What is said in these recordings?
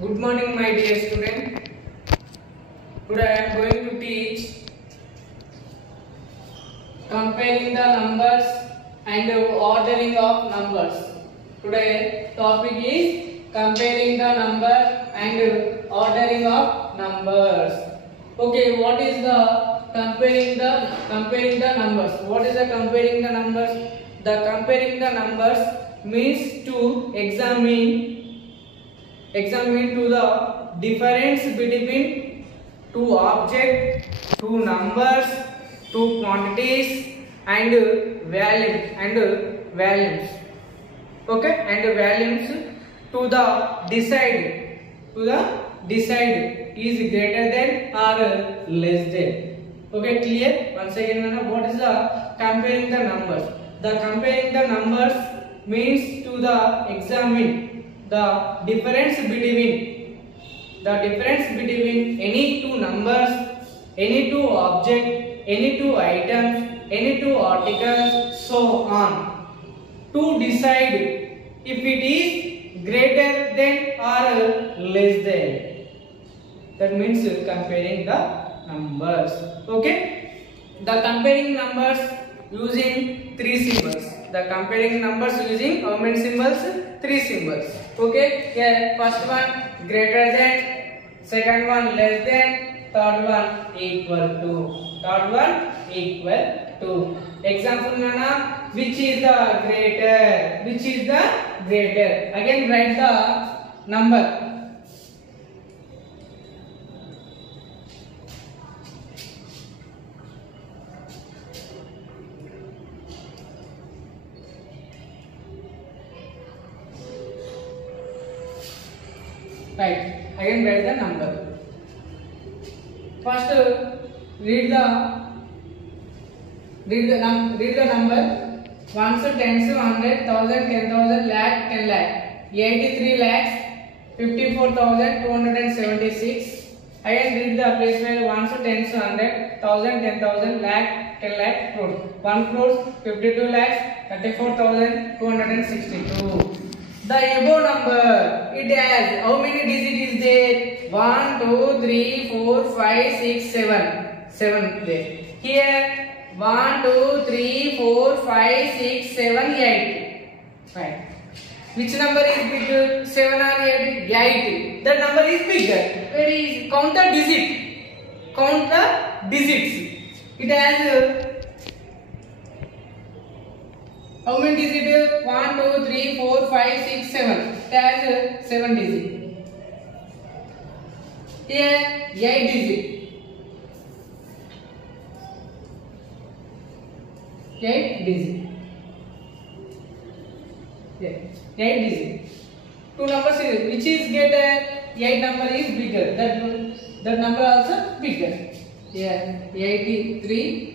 Good morning, my dear student. Today I am going to teach comparing the numbers and ordering of numbers. Today topic is comparing the number and ordering of numbers. Okay, what is the comparing the numbers? What is the comparing the numbers? The comparing the numbers means to examine to the difference between two objects, two numbers, two quantities and values. Okay, and values to decide is greater than or less than. Okay, clear? Once again, what is the comparing the numbers? The comparing the numbers means to the examine the difference between any two numbers, any two objects, any two items, any two articles, so on, to decide if it is greater than or less than. That means comparing the numbers. Okay, the comparing numbers using three symbols. The comparing numbers using how many symbols? Three symbols. Okay, here first one greater than, second one less than, third one equal to. Example nana, which is the greater? Again write the number. Right, again write the number. First read the number. Ones, tens, 100, 1000, 10,000, lakh, 10 lakh, 83 lakhs, 54,276. Again read the place value. Ones, tens, 100, 1000, 10,000, lakh, 10 lakh, crores. 1 crore, 52 lakhs, 34,262. The above number, it has how many digits is there? 1, 2, 3, 4, 5, 6, 7. 7 there. Here 1, 2, 3, 4, 5, 6, 7, 8. Right. Which number is bigger? 7 or 8? 8. That number is bigger. Where is? Count the digit. Count the digits. It has how many digits? 1, 2, 3, 4, 5, 6, 7. It has 7 digits. Here 8 digits. 8 digits. Yeah. 8 digits. Two numbers is which is greater? 8 number is bigger. That number also bigger. Yeah. 83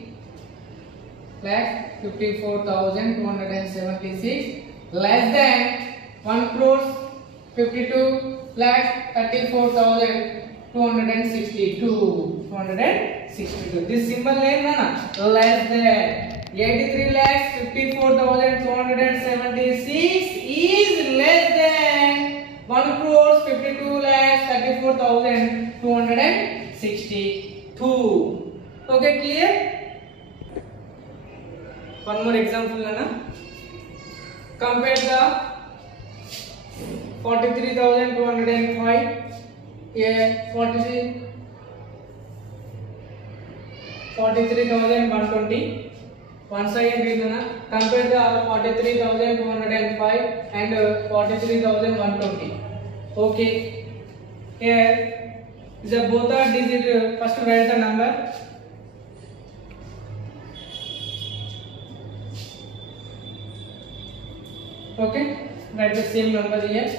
lakh 54,276 less than 1 crore 52 lakh 34,262. This symbol name na less than. 83 lakhs 54,276 is less than 1 crore 52 lakhs 34,262. Okay, clear? One more example Nana. Compare the 43,205 43,120. Once again read Nana. Compare the 43,205 and 43,120. Okay. Here is a both are digit. First write the number. Okay, write the same number here.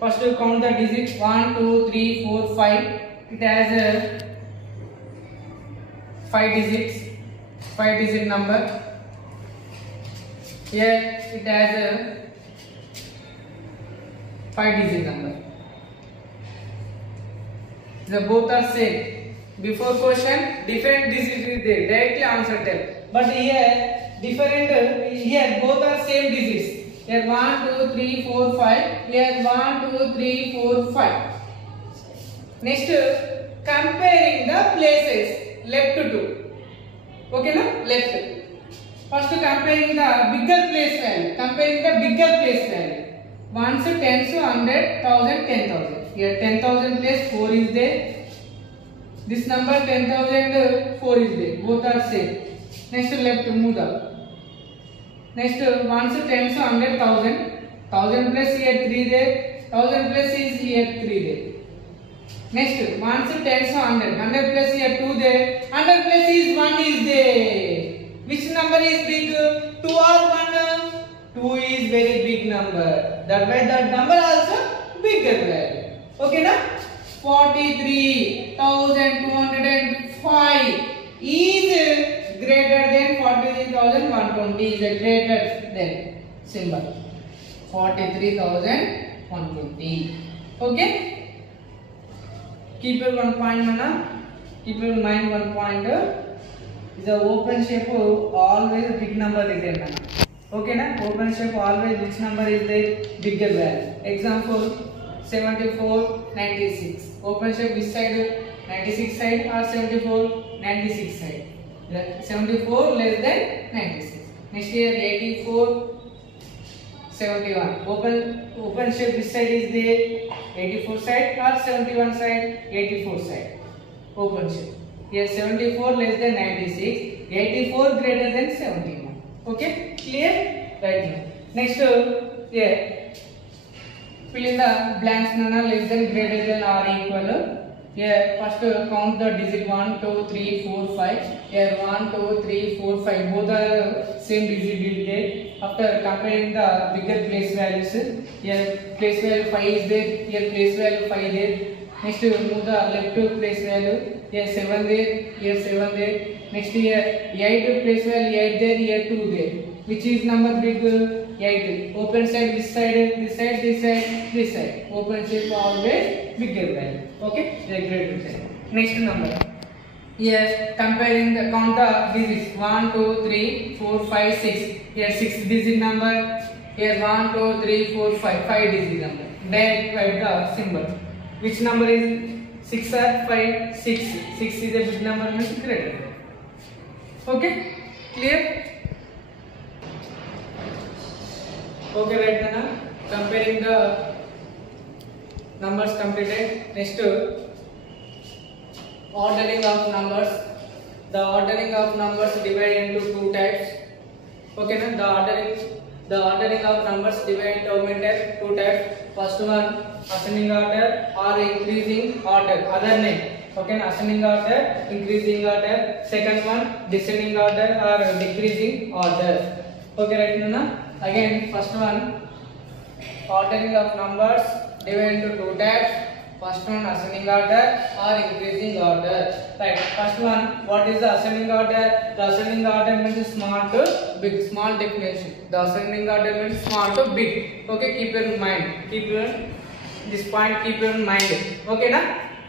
First count the digits 1, 2, 3, 4, 5. It has 5 digits. 5 digit number. Here it has a 5 digit number. The both are same. Before question, different digit is there. Directly answer tell. But here different. Here both are same digits. Here 1, 2, 3, 4, 5. Here 1, 2, 3, 4, 5. Next, comparing the places left to. Okay, na? Left. First, comparing the bigger place value. Comparing the bigger place value. Ones, tens, 100, 1000, 10,000. Here 10,000 place 4 is there. This number 10,000 4 is there. Both are same. Next, left, move up. Next, ones, tens, 100, 1000. 1000 plus here 3 there. 1000 plus is here 3 there. Next, ones, tens, 100. 100 plus here 2 there. 100 plus is 1 is there. Which number is big? 2 or 1? 2 is very big number. That way that number also bigger value. Okay na? 43,205 is greater than 43,120 is greater than symbol. 43,120. Okay? Keep your 1 point mana. Keep your mind 1 point. Is a open shape always big number written mana. Okay na? Open shape always which number is the bigger value. Example 74, 96. Open shape which side? 96 side or 74? 96 side. 74 less than 96. Next here 84, 71. Open shape which side is there? 84 side or 71 side? 84 side. Open shape. Here 74 less than 96, 84 greater than 71. Okay, clear? Right now. Next, here fill in the blanks nana less than greater than or equal. Here first count the digit 1, 2, 3, 4, 5. Here 1, 2, 3, 4, 5. Both are same digit. After comparing the bigger place values, here place value 5 is there. Here place value 5 there. Next, move the left to place value. Here 7 there, here 7 there. Next here 8 place value 8 there, here 2 there. Which is number big? 8. Open side this side, this side, this side, this side. Open side always bigger value. Okay, great. Next number. Here comparing the count the digits 1, 2, 3, 4, 5, 6. Here 6 digit number. Here 1, 2, 3, 4, 5. 5 digit number. Then write the symbol. Which number is 6 or 5? 6. 6 is a big number, means greater. Okay? Clear? Okay, right now comparing the numbers completed. Next, ordering of numbers. The ordering of numbers divided into 2 types. Okay, now the ordering of numbers divided into how many types? 2 types. First one, ascending order or increasing order. Other name. Okay, ascending order, increasing order. Second one, descending order or decreasing order. Okay, right now. Again, first one, ordering of numbers divided into 2 types. First one, ascending order or increasing order. Right. First one, what is the ascending order? The ascending order means small to big. Small definition. The ascending order means small to big. Okay, keep your mind. This point keep in mind. Okay na?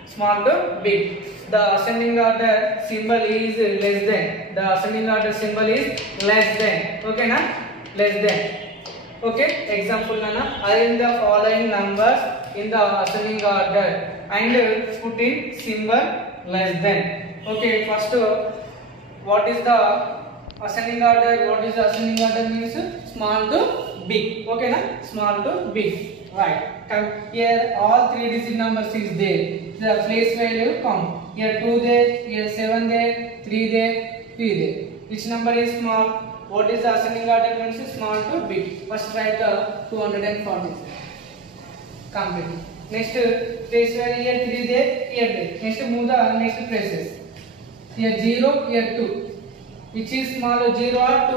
Small to big. The ascending order symbol is less than. The ascending order symbol is less than. Okay na? Less than. Okay. Example nana. Arrange the following numbers in the ascending order and put in symbol less than. Okay. First, what is the ascending order? What is the ascending order means? Small to big. Okay na? Small to big. Right. Here all 3 digit numbers is there. The place value count. Here 2 there, here 7 there, 3 there, 3 there. Which number is small? What is the ascending order means? Small to big. First write the 240. Complete. Next place value here 3 there, here there. Next move the next places. Here 0, here 2. Which is small? 0 or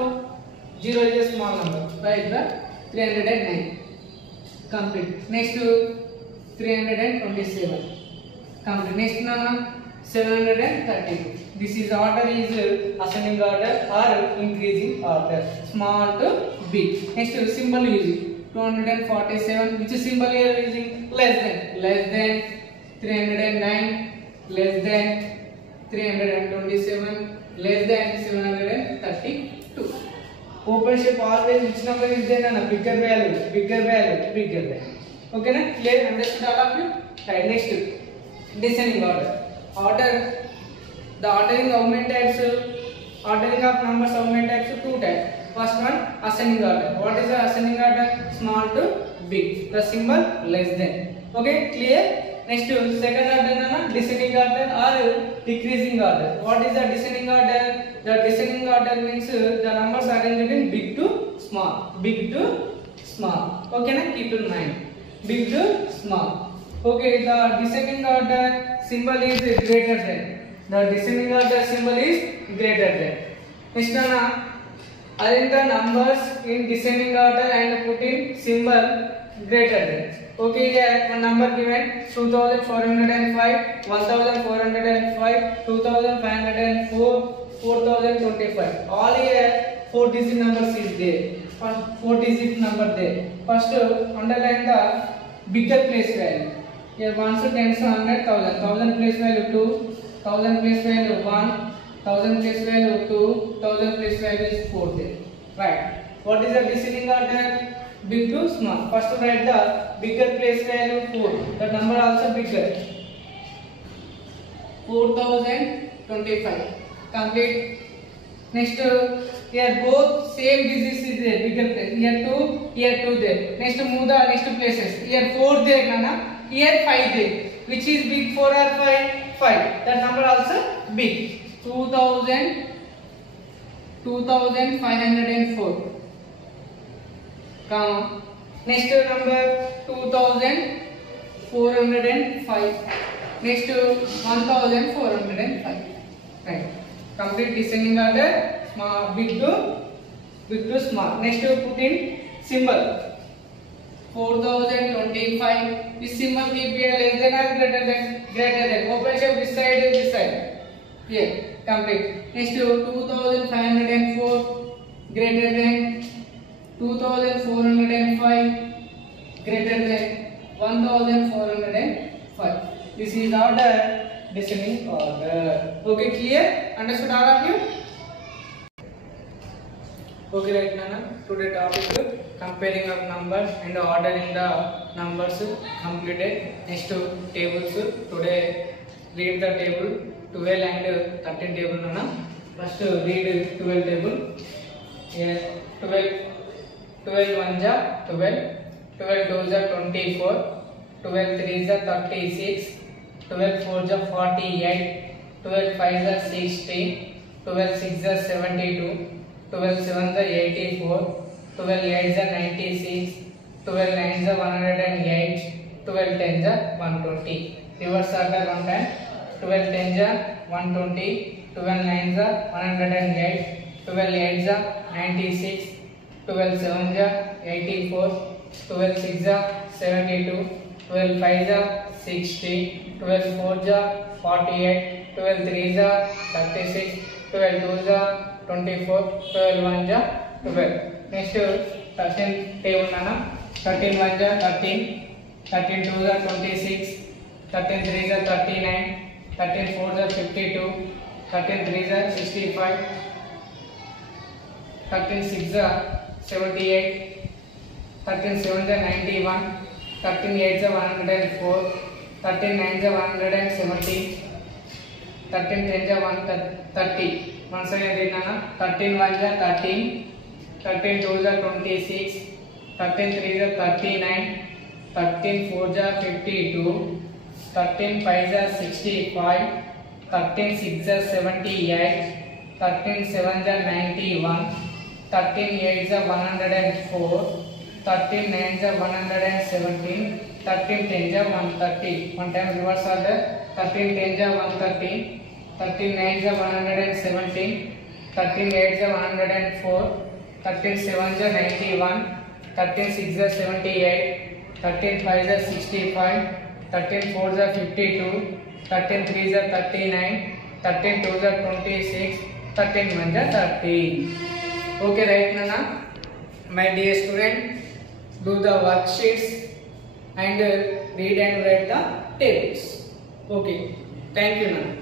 2? 0 is a small number. Write the 309. Complete. Next 327. Complete. Next 732. This is order is ascending order or increasing order. Small to big. Next symbol using 247. Which symbol you are using? Less than. Less than 309. Less than 327. Less than 732. open shape always which number is there na bigger value. Okay na, clear, understood all of you? Right, next descending order. The ordering of many types, ordering of numbers of many types, two types. First one, ascending order. What is the ascending order? Small to big. The symbol less than. Okay, clear? Next, second order, descending order or decreasing order. What is the descending order? The descending order means the numbers are arranged in big to small. Big to small. Okay, na? Keep in mind. Big to small. Okay, the descending order symbol is greater than. The descending order symbol is greater than. Next one, arrange the numbers in descending order and put in symbol greater than. Okay, here one number given 2405, 1405, 2504, 4025. All here 4 digit numbers is there. 4 digit number there. First underline the bigger place value. Here 1 to 10 to 100, 1000. 1000 place value 2. 1000 place value 1, 1000 place value 2, 1000 place value is 4 there. Right. What is the descending order? Big to small. First write the bigger place value 4. The number also bigger. 4025. Complete. Next, here both same digits is there. Bigger place. Here 2 there. Next move the next places. Here 4 there, Nana. Here 5 there. Which is big, 4 or 5? 5. That number also big. 2504. Comma. Next number 2405. Next 1405. Right. Complete descending order. Small, big to small. Next put in symbol. 4025. This symbol keep here less than or greater than? Greater than. Open shape this side. Here. Complete. Next 2504 greater than 2405 greater than 1405. This is order, descending order. Okay, clear? Understood all of you? Okay, right, Nana. Today topic comparing of numbers and ordering the numbers completed. Next tables. Today read the table 12 and 13 table, Nana. First read 12 table. Here 12 1 ja 12, 12 2 ja 24, 12 3 ja 36, 12 4 ja 48, 12 5 ja 60, 12 6 ja 72, 12 7 ja 84, 12 8 ja 96, 12 9 ja 108, 12 10 ja 120. Reverse order one time. 12 10 ja 120, 12 9 ja 108, 12 8 ja 96, 12 7 ja 84, 12 6 ja 72, 12 5 ja 60, 12 4 ja 48, 12 3 ja 36, 12 2 ja 24, 12 1 ja 12. Next 13 table nana. 13 1 ja 13, 13 2 ja 26, 13 3 ja 39, 13 4 ja 52, 13 3 ja 65, 13 6 ja 78, 13 7 ja 91, 13 8 ja 104, 13 9 ja 170, 13 10 ja 130. Once again read nana. 13 1 ja 13, 13 2 ja 26, 13 3 ja 39, 13 4 ja 52, 13 5 ja 65, 13 6 ja 78, 13 7 ja 91, 13 8 ja 104, 13 9 ja 117, 13 10 ja 130. One time reverse order. 13 10 ja 130, 13 9 ja 117, 13 8 ja 104, 13 7 ja 91, 13 6 ja 78, 13 5 ja 65, 13 4 ja 52, 13 3 ja 39, 13 2 ja 26, 13 1 ja 30. Okay, right nana. My dear student, do the worksheets and read and write the tables. Okay, thank you nana.